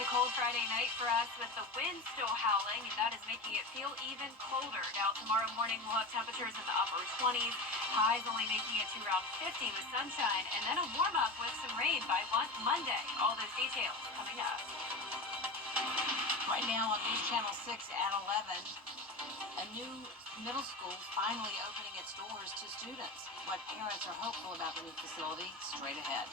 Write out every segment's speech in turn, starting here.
It's a cold Friday night for us with the wind still howling, and that is making it feel even colder. Now, tomorrow morning we'll have temperatures in the upper 20s, highs only making it to around 50 with sunshine, and then a warm up with some rain by Monday. All those details coming up. Right now on News Channel 6 at 11, a new middle school finally opening its doors to students. What parents are hopeful about the new facility straight ahead.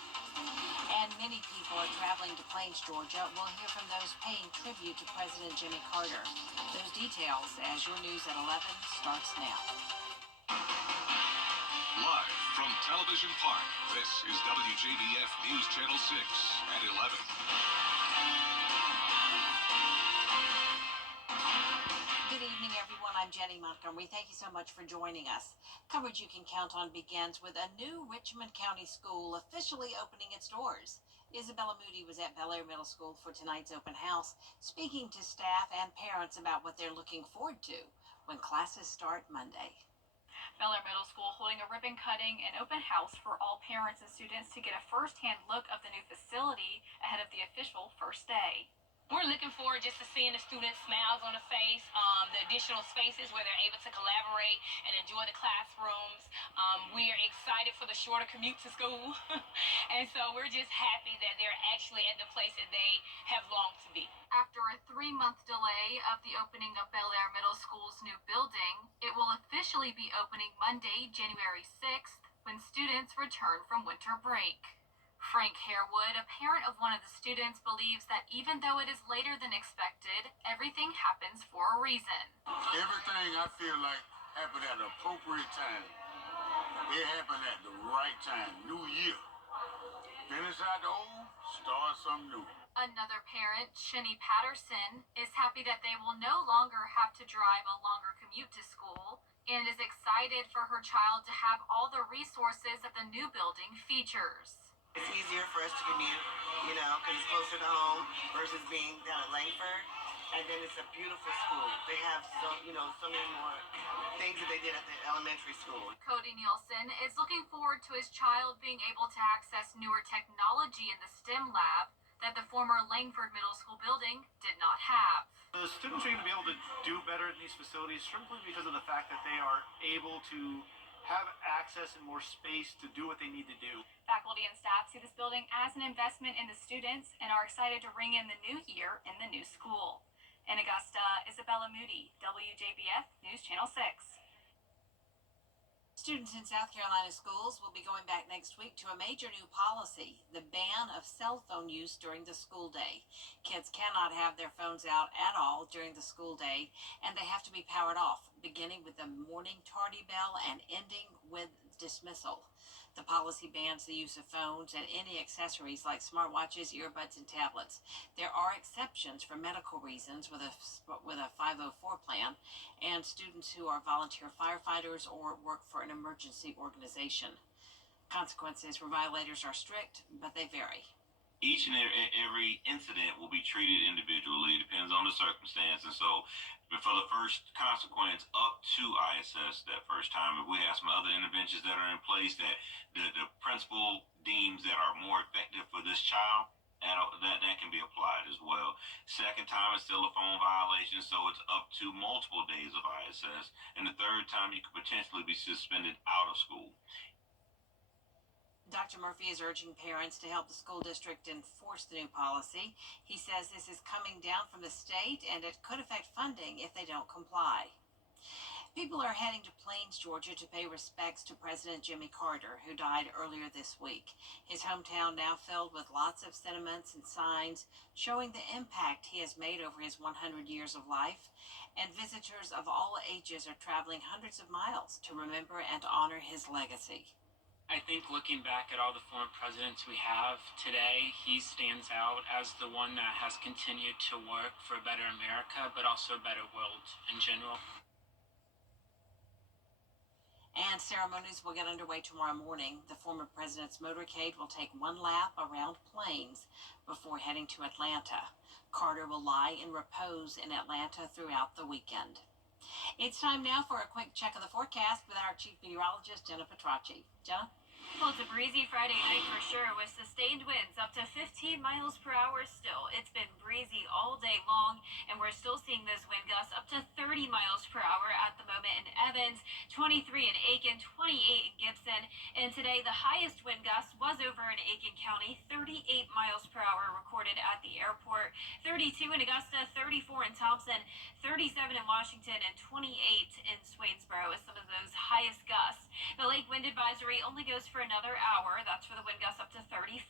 And many people are traveling to Plains, Georgia. We'll hear from those paying tribute to President Jimmy Carter. Those details as your news at 11 starts now. Live from Television Park, this is WJBF News Channel 6 at 11. Good evening, everyone. I'm Jenny Montgomery. Thank you so much for joining us. Coverage you can count on begins with a new Richmond County school officially opening its doors. Isabella Moody was at Bel Air Middle School for tonight's open house, speaking to staff and parents about what they're looking forward to when classes start Monday. Bel Air Middle School holding a ribbon cutting and open house for all parents and students to get a first-hand look of the new facility ahead of the official first day. We're looking forward just to seeing the students' smiles on the face, the additional spaces where they're able to collaborate and enjoy the classrooms. We are excited for the shorter commute to school. And so we're just happy that they're actually at the place that they have longed to be. After a 3-month delay of the opening of Bel Air Middle School's new building, it will officially be opening Monday, January 6th, when students return from winter break. Frank Harewood, a parent of one of the students, believes that even though it is later than expected, everything happens for a reason. Everything I feel like happened at the appropriate time. It happened at the right time. New year. Finish out the old, start something new. Another parent, Shenny Patterson, is happy that they will no longer have to drive a longer commute to school and is excited for her child to have all the resources that the new building features. It's easier for us to commute, because it's closer to home versus being down at Langford. And then it's a beautiful school. They have so many more things that they did at the elementary school. Cody Nielsen is looking forward to his child being able to access newer technology in the STEM lab that the former Langford Middle School building did not have. The students are going to be able to do better in these facilities simply because of the fact that they are able to have access and more space to do what they need to do. Faculty and staff see this building as an investment in the students and are excited to ring in the new year in the new school. In Augusta, Isabella Moody, WJBF News Channel 6. Students in South Carolina schools will be going back next week to a major new policy, the ban of cell phone use during the school day. Kids cannot have their phones out at all during the school day, and they have to be powered off, beginning with the morning tardy bell and ending with dismissal. The policy bans the use of phones and any accessories like smartwatches, earbuds, and tablets. There are exceptions for medical reasons with a 504 plan and students who are volunteer firefighters or work for an emergency organization. Consequences for violators are strict, but they vary. Each and every incident will be treated individually. It depends on the circumstance. And so for the first consequence up to ISS that first time, if we have some other interventions that are in place that the principal deems that are more effective for this child, that can be applied as well. Second time is still a phone violation, so it's up to multiple days of ISS. And the third time, you could potentially be suspended out of school. Dr. Murphy is urging parents to help the school district enforce the new policy. He says this is coming down from the state and it could affect funding if they don't comply. People are heading to Plains, Georgia to pay respects to President Jimmy Carter, who died earlier this week. His hometown now filled with lots of sentiments and signs showing the impact he has made over his 100 years of life. And visitors of all ages are traveling hundreds of miles to remember and honor his legacy. I think looking back at all the former presidents we have today, he stands out as the one that has continued to work for a better America, but also a better world in general. And ceremonies will get underway tomorrow morning. The former president's motorcade will take one lap around Plains before heading to Atlanta. Carter will lie in repose in Atlanta throughout the weekend. It's time now for a quick check of the forecast with our chief meteorologist, Jenna Petracci. Jenna? Well, it's a breezy Friday night for sure, with sustained winds up to 15 miles per hour still. It's been breezy all day long, and we're still seeing those wind gusts up to 30 miles per hour at the moment in Evans, 23 in Aiken, 28 in Gibson. And today, the highest wind gust was over in Aiken County, 38 miles per hour recorded at the airport, 32 in Augusta, 34 in Thompson, 37 in Washington, and 28 in Swainsboro as some of those highest gusts. The lake wind advisory only goes for another hour. That's for the wind gusts up to 35.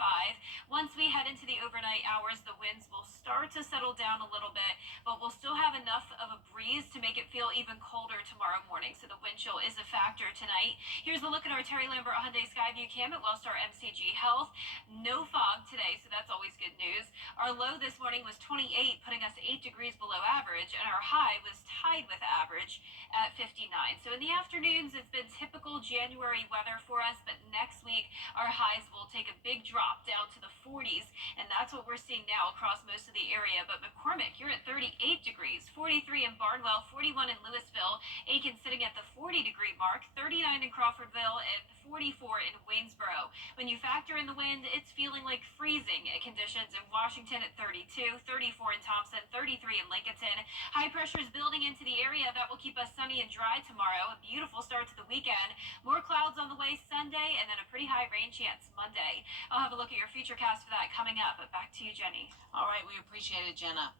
Once we head into the overnight hours, the winds will start to settle down a little bit, but we'll still have enough of a breeze to make it feel even colder tomorrow morning. So the wind chill is a factor tonight. Here's a look at our Terry Lambert Hyundai Skyview cam at Wellstar MCG Health. No fog today, so that's always good news. Our low this morning was 28, putting us 8 degrees below average, and our high was tied with average at 59. So in the afternoons, it's been typical January weather for us, but next week our highs will take a big drop down to the 40s, and that's what we're seeing now across most of the area. But McCormick, you're at 38 degrees, 43 in Barnwell, 41 in Louisville, Aiken sitting at the 40-degree mark, 39 in Crawfordville, and 44 in Waynesboro. When you factor in the wind, it's feeling like freezing conditions in Washington at 32, 34 in Thompson, 33 in Lincolnton. High pressure is building into the area. That will keep us sunny and dry tomorrow. A beautiful start to the weekend. More clouds on the way Sunday, and then a pretty high rain chance Monday. I'll have a look at your futurecast for that coming up. But back to you, Jenny. All right, we appreciate it, Jenna.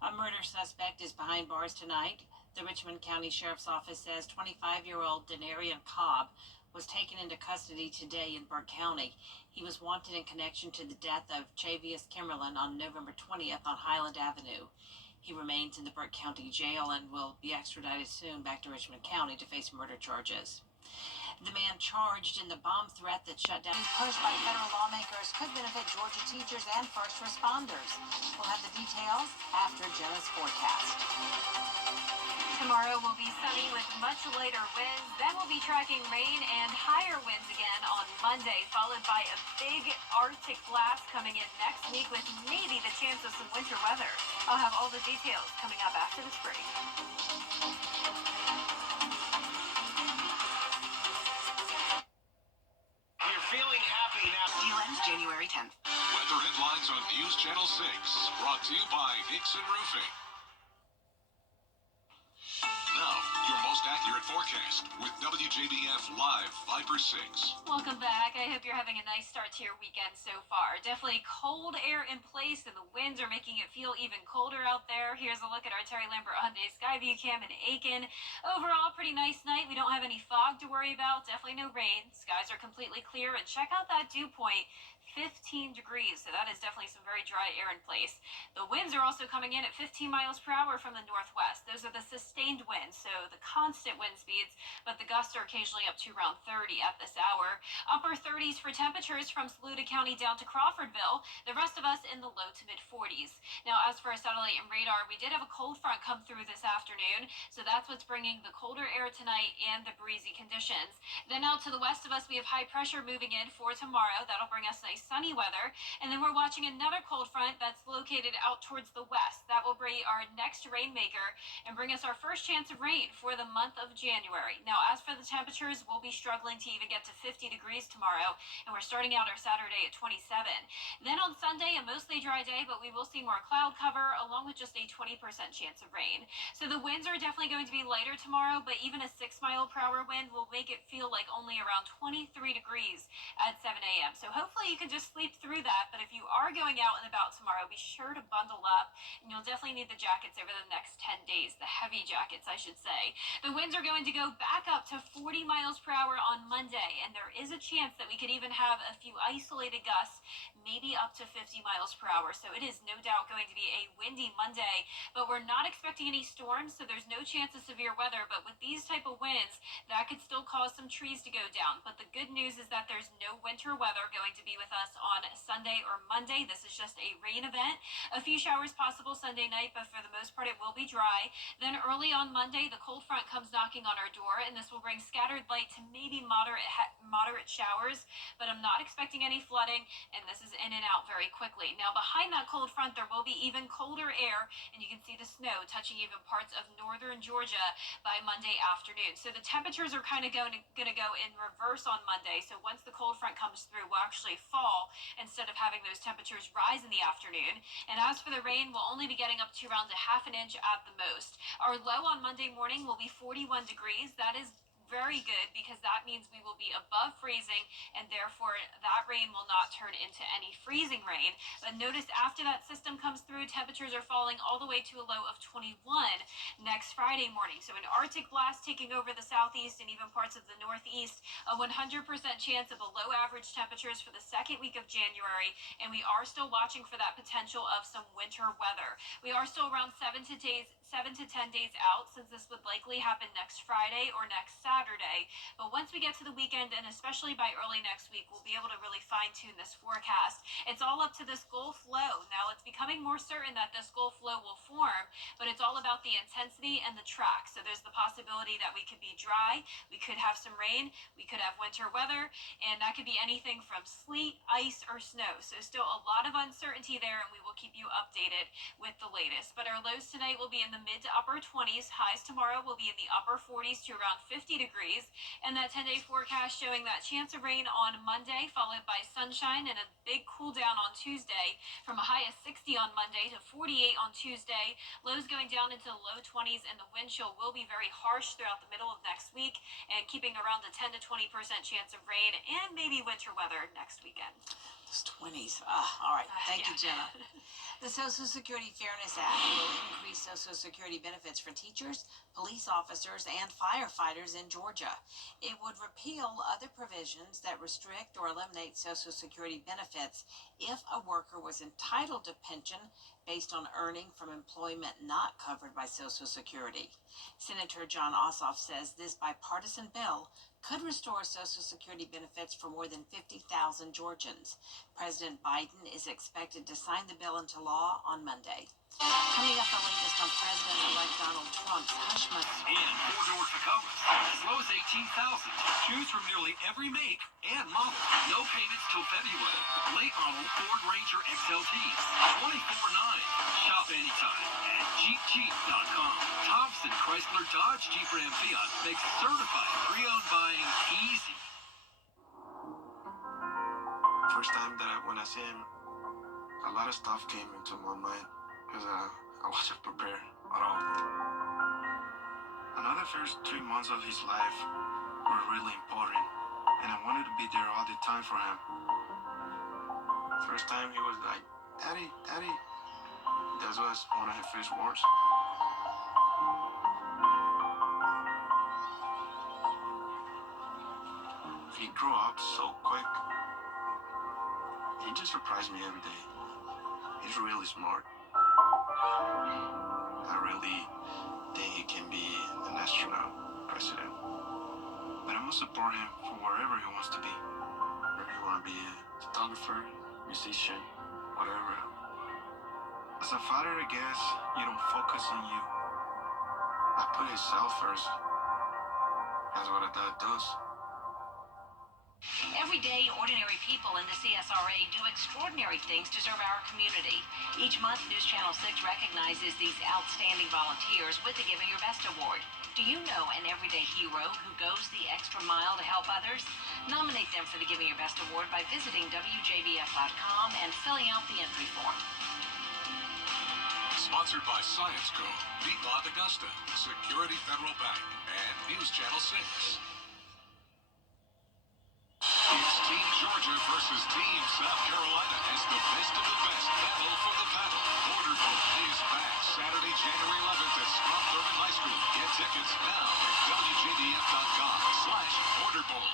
A murder suspect is behind bars tonight. The Richmond County Sheriff's Office says 25-year-old Denarian Cobb was taken into custody today in Burke County. He was wanted in connection to the death of Chavius Kimmerlin on November 20th on Highland Avenue. He remains in the Burke County Jail and will be extradited soon back to Richmond County to face murder charges. The man charged in the bomb threat that shut down, pushed by federal lawmakers, could benefit Georgia teachers and first responders. We'll have the details after Jenna's forecast. Tomorrow will be sunny with much lighter winds. Then we'll be tracking rain and higher winds again on Monday, followed by a big Arctic blast coming in next week with maybe the chance of some winter weather. I'll have all the details coming up after this break. You're feeling happy now. Deal ends January 10th. Weather headlines on News Channel 6. Brought to you by Nixon Roofing. Now, your most accurate forecast with WJBF Live 5/6. Welcome back. I hope you're having a nice start to your weekend so far. Definitely cold air in place, and the winds are making it feel even colder out there. Here's a look at our Terry Lambert Hyundai Skyview cam in Aiken. Overall, pretty nice night. We don't have any fog to worry about. Definitely no rain. Skies are completely clear, and check out that dew point. 15 degrees, so that is definitely some very dry air in place. The winds are also coming in at 15 miles per hour from the northwest. Those are the sustained winds, so the constant wind speeds, but the gusts are occasionally up to around 30 at this hour. Upper 30s for temperatures from Saluda County down to Crawfordville. The rest of us in the low to mid 40s. Now, as for our satellite and radar, we did have a cold front come through this afternoon, so that's what's bringing the colder air tonight and the breezy conditions. Then out to the west of us, we have high pressure moving in for tomorrow. That'll bring us nice sunny weather. And then we're watching another cold front that's located out towards the west. That will bring our next rainmaker and bring us our first chance of rain for the month of January. Now, as for the temperatures, we'll be struggling to even get to 50 degrees tomorrow, and we're starting out our Saturday at 27. Then on Sunday, a mostly dry day, but we will see more cloud cover along with just a 20% chance of rain. So the winds are definitely going to be lighter tomorrow, but even a 6-mile-per-hour wind will make it feel like only around 23 degrees at 7 a.m. So hopefully you can just sleep through that, but if you are going out and about tomorrow, be sure to bundle up, and you'll definitely need the jackets over the next 10 days, the heavy jackets, I should say. The winds are going to go back up to 40 miles per hour on Monday, and there is a chance that we could even have a few isolated gusts, maybe up to 50 miles per hour, so it is no doubt going to be a windy Monday, but we're not expecting any storms, so there's no chance of severe weather, but with these type of winds, that could still cause some trees to go down. But the good news is that there's no winter weather going to be with us on Sunday or Monday. This is just a rain event. A few showers possible Sunday night, but for the most part it will be dry. Then early on Monday, the cold front comes knocking on our door, and this will bring scattered light to maybe moderate showers, but I'm not expecting any flooding, and this is in and out very quickly. Now behind that cold front, there will be even colder air, and you can see the snow touching even parts of northern Georgia by Monday afternoon. So the temperatures are kind of going to go in reverse on Monday. So once the cold front comes through, we'll actually fall instead of having those temperatures rise in the afternoon. And as for the rain, we'll only be getting up to around a half an inch at the most. Our low on Monday morning will be 41 degrees. That is very good because that means we will be above freezing, and therefore that rain will not turn into any freezing rain. But notice after that system comes through, temperatures are falling all the way to a low of 21 next Friday morning. So an Arctic blast taking over the southeast and even parts of the northeast, a 100% chance of below average temperatures for the second week of January, and we are still watching for that potential of some winter weather. We are still around 7 to 10 days out, since this would likely happen next Friday or next Saturday. But once we get to the weekend, and especially by early next week, we'll be able to really fine-tune this forecast. It's all up to this Gulf low. Now, it's becoming more certain that this Gulf low will form, but it's all about the intensity and the track. So there's the possibility that we could be dry, we could have some rain, we could have winter weather, and that could be anything from sleet, ice, or snow. So still a lot of uncertainty there, and we will keep you updated with the latest. But our lows tonight will be in the mid to upper 20s. Highs tomorrow will be in the upper 40s to around 50 degrees. And that 10-day forecast showing that chance of rain on Monday, followed by sunshine and a big cool down on Tuesday, from a high of 60 on Monday to 48 on Tuesday. Lows going down into the low 20s, and the wind chill will be very harsh throughout the middle of next week, and keeping around a 10 to 20% chance of rain and maybe winter weather next weekend. Those 20s. All right. Thank you, Jenna. The Social Security Fairness Act will increase Social Security benefits for teachers, police officers, and firefighters in Georgia. It would repeal other provisions that restrict or eliminate Social Security benefits if a worker was entitled to pension based on earning from employment not covered by Social Security. Senator John Ossoff says this bipartisan bill could restore Social Security benefits for more than 50,000 Georgians. President Biden is expected to sign the bill into law on Monday. Coming up, the latest on President-elect Donald Trump's hush money. And four-door Tacomas, as low as $18,000. Choose from nearly every make and model. No payments till February. Late model Ford Ranger XLTs, $24,900. Shop anytime at JeepJeep.com. Thompson Chrysler Dodge Jeep Ram Fiat makes certified pre-owned buying easy. First time that when I see him, a lot of stuff came into my mind because I wasn't prepared at all. Another first 3 months of his life were really important, and I wanted to be there all the time for him. First time he was like, "Daddy, Daddy." That was one of his first words. He grew up so quick. He just surprised me every day. He's really smart. I really think he can be an astronaut, president. But I'm gonna support him for wherever he wants to be. Whether he wanna be a photographer, musician, whatever. As a father, I guess you don't focus on you. I put himself first. That's what a dad does. Every day, ordinary people in the CSRA do extraordinary things to serve our community. Each month, News Channel 6 recognizes these outstanding volunteers with the Giving Your Best Award. Do you know an everyday hero who goes the extra mile to help others? Nominate them for the Giving Your Best Award by visiting WJBF.com and filling out the entry form. Sponsored by Science Co., Piedmont Augusta, Security Federal Bank, and News Channel 6. It's Team Georgia versus Team South Carolina as the best of the best battle for the paddle. Border Bowl is back Saturday, January 11th at Strom Thurmond High School. Get tickets now at WJBF.com/Border Bowl.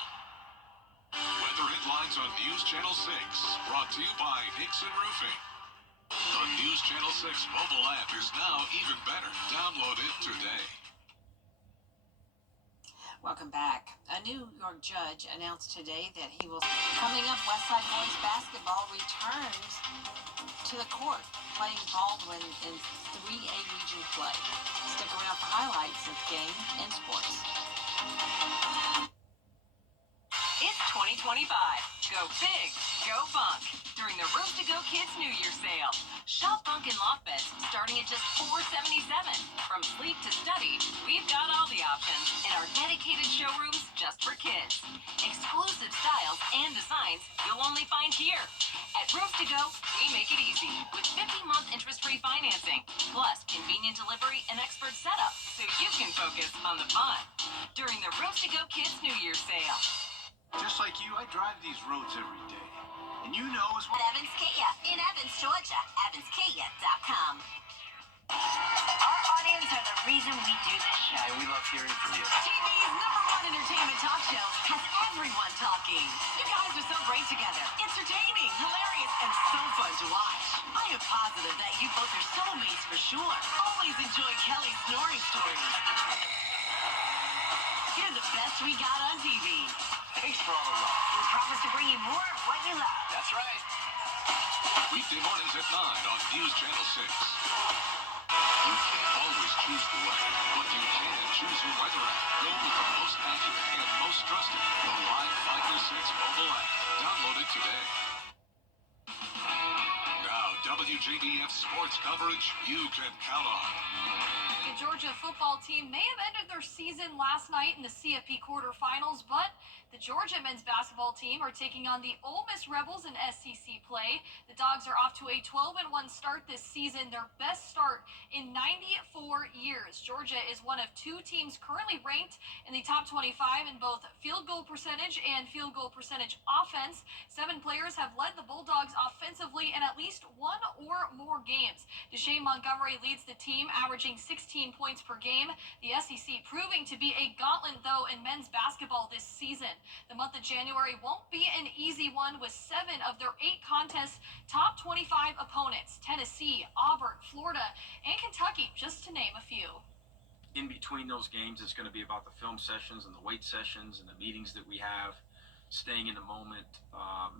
Weather headlines on News Channel 6, brought to you by Nixon Roofing. The News Channel 6 mobile app is now even better. Download it today. Welcome back. A New York judge announced today that he will. Coming up, Westside Boys basketball returns to the court, playing Baldwin in 3A region play. Stick around for highlights of game and sports. It's 2025. Go big, go Bunk during the Room to Go Kids New Year sale. Shop bunk and loft beds starting at just $477. From sleep to study, we've got all the options in our dedicated showrooms just for kids. Exclusive styles and designs you'll only find here. At Rooms to Go, we make it easy with 50-month interest-free financing, plus convenient delivery and expert setup so you can focus on the fun during the Rooms to Go Kids New Year sale. Just like you, I drive these roads every day. And you know as well. At Evans Kia in Evans, Georgia. EvansKia.com. Our audience are the reason we do this show. And we love hearing from you. TV's #1 entertainment talk show has everyone talking. You guys are so great together. Entertaining, hilarious, and so fun to watch. I am positive that you both are soulmates for sure. Always enjoy Kelly's snoring stories. You're the best we got on TV. Thanks for all the love. We promise to bring you more of what you love. That's right. Weekday mornings at 9 on News Channel 6. You can't always choose the way, but you can choose your weather app. Go with the most accurate and most trusted, the Live Finder 6 mobile app. Download it today. Now, WJBF sports coverage you can count on. The Georgia football team may have ended their season last night in the CFP quarterfinals, but the Georgia men's basketball team are taking on the Ole Miss Rebels in SEC play. The Dogs are off to a 12-1 start this season, their best start in 94 years. Georgia is one of two teams currently ranked in the top 25 in both field goal percentage and field goal percentage offense. 7 players have led the Bulldogs offensively in at least one or more games. Deshane Montgomery leads the team, averaging 16 points per game. The SEC proving to be a gauntlet, though, in men's basketball this season. The month of January won't be an easy one, with 7 of their 8 contests top 25 opponents: Tennessee, Auburn, Florida, and Kentucky, just to name a few. In between those games, it's going to be about the film sessions and the weight sessions and the meetings that we have, staying in the moment,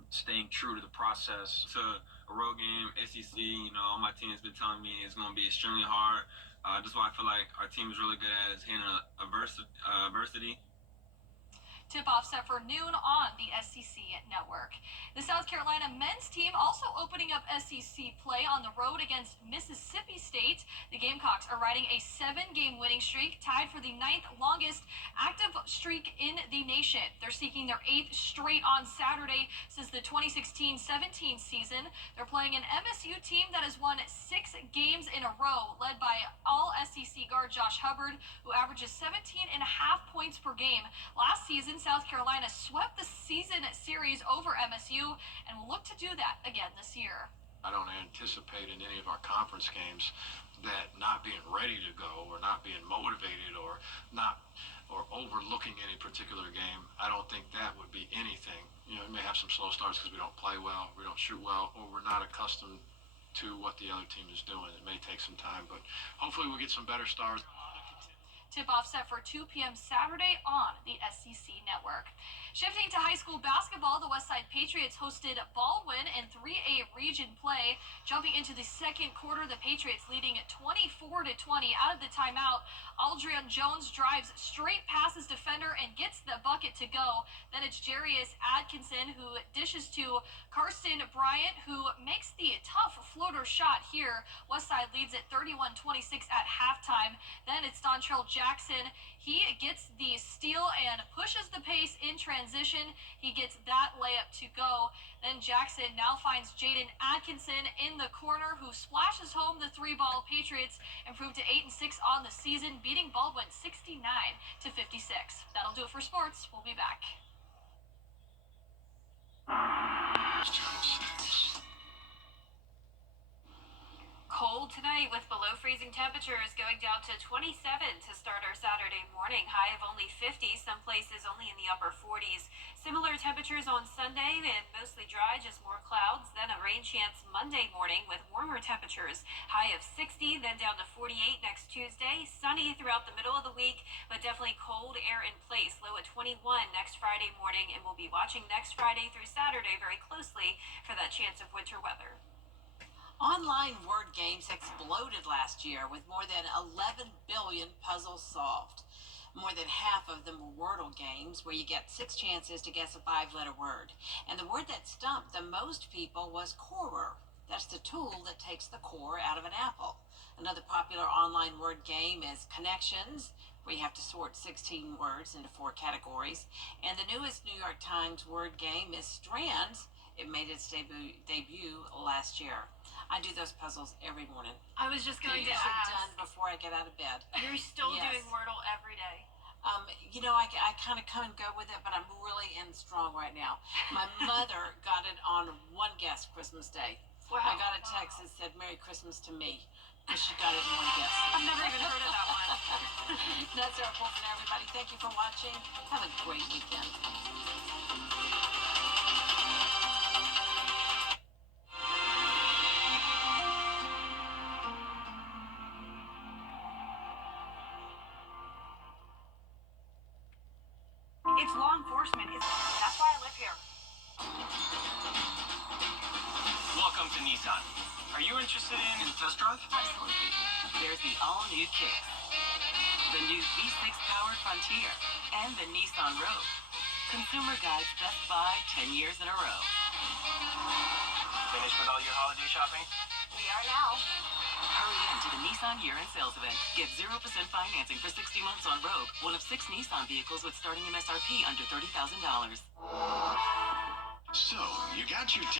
staying true to the process. To a road game, SEC, all my team has been telling me it's going to be extremely hard. That's why I feel like our team is really good at is handling adversity. Tip-off set for noon on the SEC network. The South Carolina men's team also opening up SEC play on the road against Mississippi State. The Gamecocks are riding a 7-game winning streak, tied for the 9th longest active streak in the nation. They're seeking their 8th straight on Saturday since the 2016-17 season. They're playing an MSU team that has won 6 games in a row, led by all-SEC guard Josh Hubbard, who averages 17.5 points per game. Last season, South Carolina swept the season series over MSU and will look to do that again this year. I don't anticipate in any of our conference games that not being ready to go or not being motivated or overlooking any particular game. I don't think that would be anything. We may have some slow starts because we don't play well, we don't shoot well, or we're not accustomed to what the other team is doing. It may take some time, but hopefully we'll get some better starts. Tip-off set for 2 p.m. Saturday on the SEC network. Shifting to high school basketball, the Westside Patriots hosted Baldwin in 3A region play. Jumping into the second quarter, the Patriots leading at 24-20 out of the timeout. Aldrian Jones drives straight past his defender and gets the bucket to go. Then it's Jarius Atkinson who dishes to Karsten Bryant, who makes the tough floater shot here. Westside leads at 31-26 at halftime. Then it's Dontrell Jackson. He gets the steal and pushes the pace in transition. He gets that layup to go. Then Jackson now finds Jaden Atkinson in the corner, who splashes home the 3-ball. Patriots improved to 8-6 on the season, beating Baldwin 69-56. That'll do it for sports. We'll be back. Cold tonight with below freezing temperatures, going down to 27 to start our Saturday morning. High of only 50, some places only in the upper 40s. Similar temperatures on Sunday and mostly dry, just more clouds, then a rain chance Monday morning with warmer temperatures. High of 60, then down to 48 next Tuesday. Sunny throughout the middle of the week, but definitely cold air in place. Low at 21 next Friday morning, and we'll be watching next Friday through Saturday very closely for that chance of winter weather. Online word games exploded last year with more than 11 billion puzzles solved. More than half of them were Wordle games where you get 6 chances to guess a 5-letter word. And the word that stumped the most people was corer. That's the tool that takes the core out of an apple. Another popular online word game is Connections, where you have to sort 16 words into 4 categories. And the newest New York Times word game is Strands. It made its debut last year. I do those puzzles every morning. I was just going to These ask. are done before I get out of bed. You're still Yes. doing Wordle every day. I kind of come and go with it, but I'm really in strong right now. My mother got it on one guess Christmas Day. Wow. I got a text that said Merry Christmas to me because she got it in one guess. I've never even heard of that one. That's our report for everybody. Thank you for watching. Have a great weekend. It's law enforcement. That's why I live here. Welcome to Nissan. Are you interested in a test drive? Absolutely. There's the all-new Kicks, the new V6 powered Frontier, and the Nissan Rogue. Consumer Guide's Best Buy 10 years in a row. Finished with all your holiday shopping? We are now. Hurry in to the Nissan year-end sales event. Get 0% financing for 60 months on Rogue, one of 6 Nissan vehicles with starting MSRP under $30,000. So, you got your